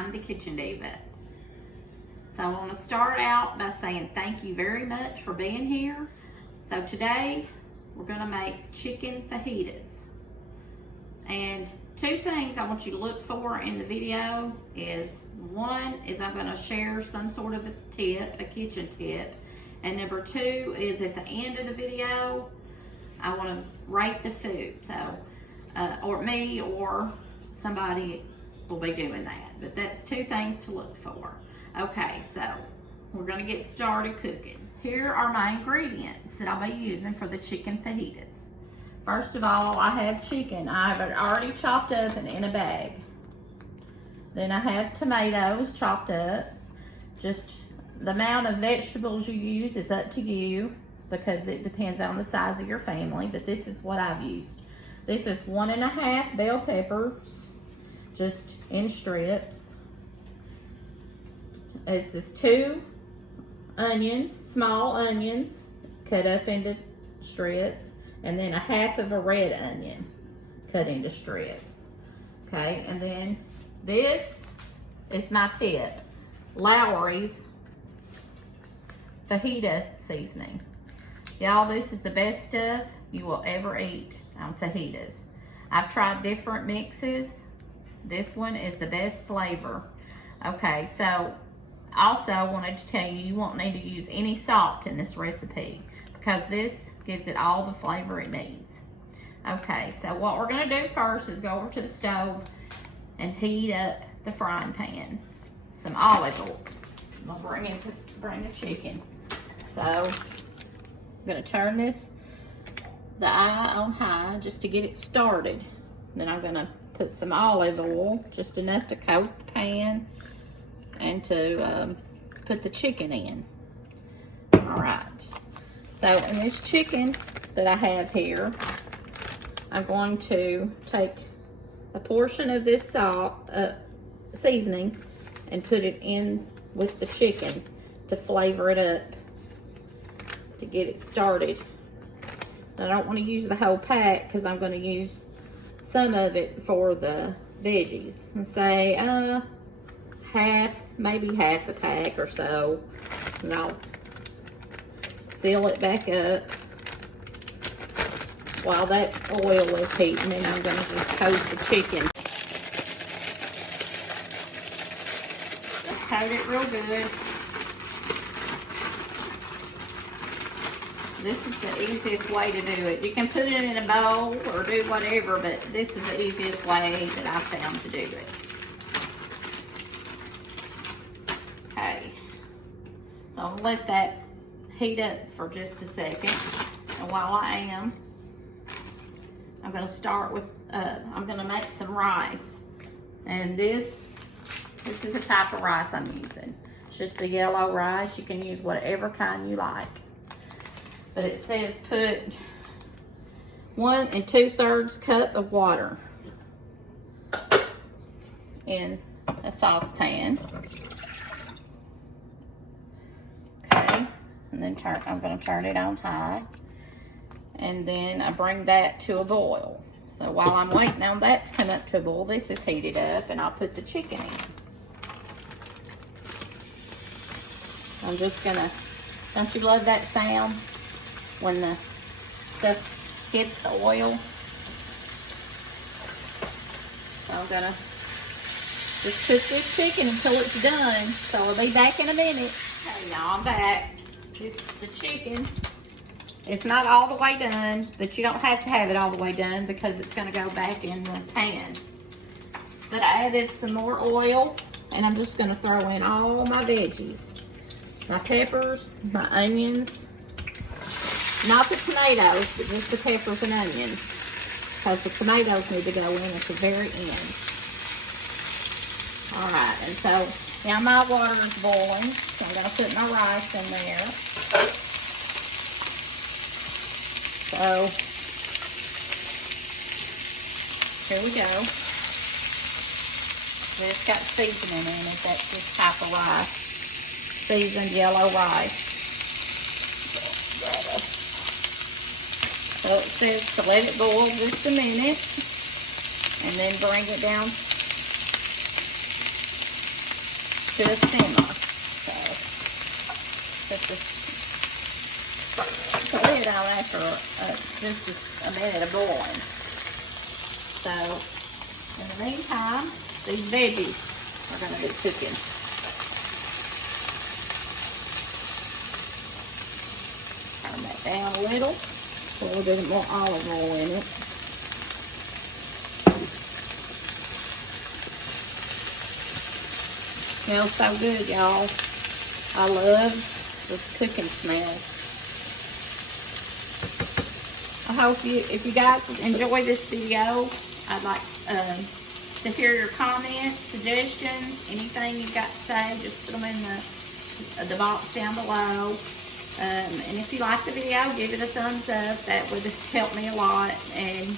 I'm the Kitchen Diva. So I want to start out by saying thank you very much for being here. So today we're going to make chicken fajitas. And two things I want you to look for in the video is, one is I'm going to share some sort of a tip, a kitchen tip. And number two is at the end of the video, I want to rate the food. So, or me or somebody will be doing that. But that's two things to look for. Okay, so we're going to get started cooking. Here are my ingredients that I'll be using for the chicken fajitas. First of all, I have chicken. I've already chopped up and in a bag. Then I have tomatoes chopped up. Just the amount of vegetables you use is up to you because it depends on the size of your family, but this is what I've used. This is 1.5 bell peppers, just in strips. This is 2 onions, small onions, cut up into strips, and then 1/2 of a red onion, cut into strips. Okay, and then this is my tip, Lowry's fajita seasoning. Y'all, this is the best stuff you will ever eat on fajitas. I've tried different mixes. This one is the best flavor. Okay, so also I wanted to tell you, you won't need to use any salt in this recipe because this gives it all the flavor it needs. Okay, so what we're gonna do first is go over to the stove and heat up the frying pan. Some olive oil. I'm gonna bring the chicken. So I'm gonna turn the eye on high just to get it started. Then I'm gonna put some olive oil, just enough to coat the pan and to put the chicken in. All right. So in this chicken that I have here, I'm going to take a portion of this salt seasoning and put it in with the chicken to flavor it up, to get it started. I don't want to use the whole pack because I'm going to use some of it for the veggies. And say maybe half a pack or so. And I'll seal it back up. While that oil is heating, and I'm going to just coat the chicken. Coat it real good. This is the easiest way to do it. You can put it in a bowl or do whatever, but this is the easiest way that I've found to do it. Okay. So I'll let that heat up for just a second. And while I am, I'm going to start with, I'm going to make some rice. And this is the type of rice I'm using. It's just a yellow rice. You can use whatever kind you like. But it says put 1 2/3 cup of water in a saucepan. Okay, and then I'm going to turn it on high. And then I bring that to a boil. So while I'm waiting on that to come up to a boil, this is heated up and I'll put the chicken in. I'm just gonna, don't you love that sound when the stuff hits the oil? So I'm gonna just cook this chicken until it's done. So I'll be back in a minute. Hey y'all, I'm back. This is the chicken. It's not all the way done, but you don't have to have it all the way done because it's gonna go back in the pan. But I added some more oil and I'm just gonna throw in all my veggies. My peppers, my onions, not the tomatoes, but just the peppers and onions because the tomatoes need to go in at the very end. All right, and so now my water is boiling, so I'm gonna put my rice in there. So, here we go. It's got seasoning in it. That's this type of rice. Seasoned yellow rice. So it says to let it boil just a minute and then bring it down to a simmer. So put the lid on after just a minute of boiling. So in the meantime, these veggies are going to be cooking. Turn that down a little. Put a little bit more olive oil in it. Smells so good, y'all. I love the cooking smell. I hope if you guys enjoy this video, I'd like to hear your comments, suggestions, anything you've got to say. Just put them in the box down below. And if you like the video, give it a thumbs up. That would help me a lot. And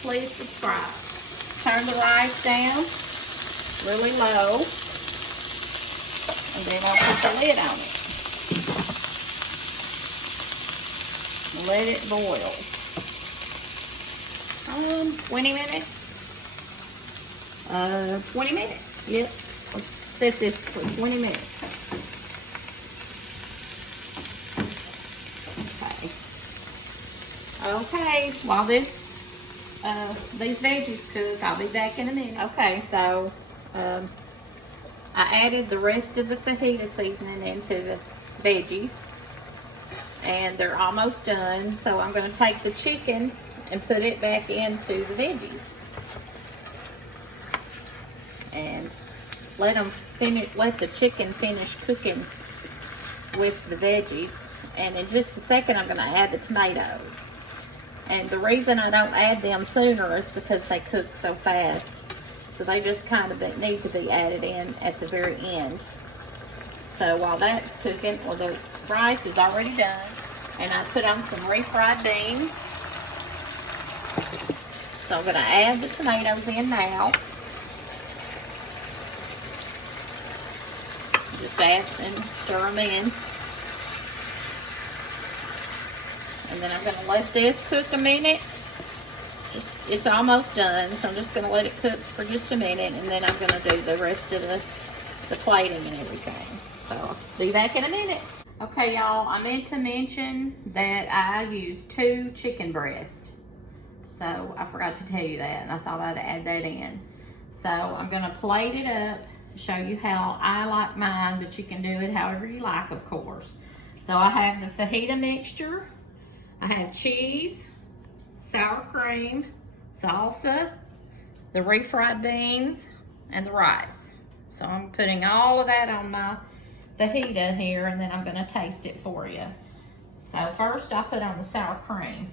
please subscribe. Turn the rice down really low. And then I'll put the lid on it. Let it boil. 20 minutes. 20 minutes. Yep. Let's set this for 20 minutes. Okay. While these veggies cook, I'll be back in a minute. Okay, so I added the rest of the fajita seasoning into the veggies, and they're almost done. So I'm going to take the chicken and put it back into the veggies, and let the chicken finish cooking with the veggies. And in just a second, I'm going to add the tomatoes. And the reason I don't add them sooner is because they cook so fast. So they just kind of need to be added in at the very end. So while that's cooking, well, the rice is already done. And I put on some refried beans. So I'm going to add the tomatoes in now. Just add and stir them in. And then I'm going to let this cook a minute. It's almost done, so I'm just going to let it cook for just a minute, and then I'm going to do the rest of the plating and everything. So I'll be back in a minute. Okay, y'all, I meant to mention that I used 2 chicken breasts. So I forgot to tell you that, and I thought I'd add that in. So I'm going to plate it up, show you how I like mine, but you can do it however you like, of course. So I have the fajita mixture. I have cheese, sour cream, salsa, the refried beans, and the rice. So I'm putting all of that on my fajita here, and then I'm going to taste it for you. So first I put on the sour cream,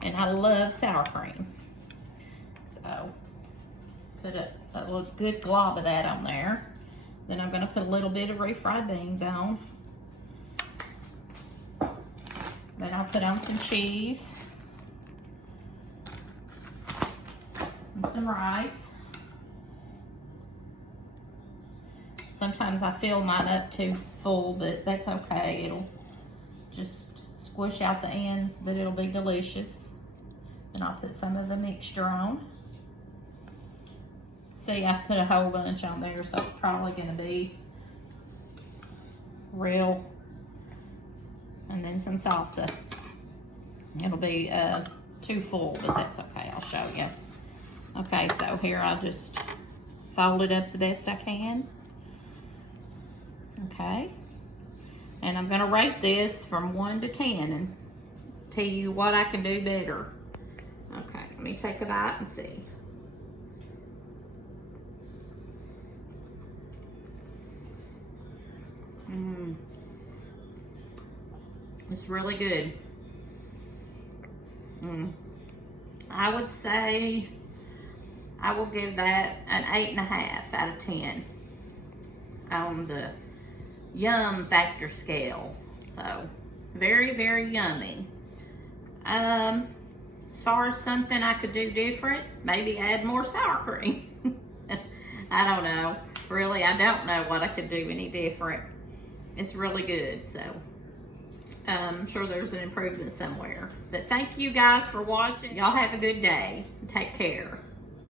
and I love sour cream. So put a good glob of that on there. Then I'm going to put a little bit of refried beans on. Then I'll put on some cheese and some rice. Sometimes I fill mine up too full, but that's okay. It'll just squish out the ends, but it'll be delicious. Then I'll put some of the mixture on. See, I've put a whole bunch on there, so it's probably going to be real. And then some salsa. It'll be too full, but that's okay. I'll show you. Okay, so here I'll just fold it up the best I can. Okay. And I'm going to rate this from 1 to 10 and tell you what I can do better. Okay, let me take a bite and see. It's really good. I would say I will give that an 8.5 out of 10 on the yum factor scale. So very, very yummy. As far as something I could do different, maybe add more sour cream. I don't know. Really, I don't know what I could do any different. It's really good, so I'm sure there's an improvement somewhere. But thank you guys for watching. Y'all have a good day. Take care.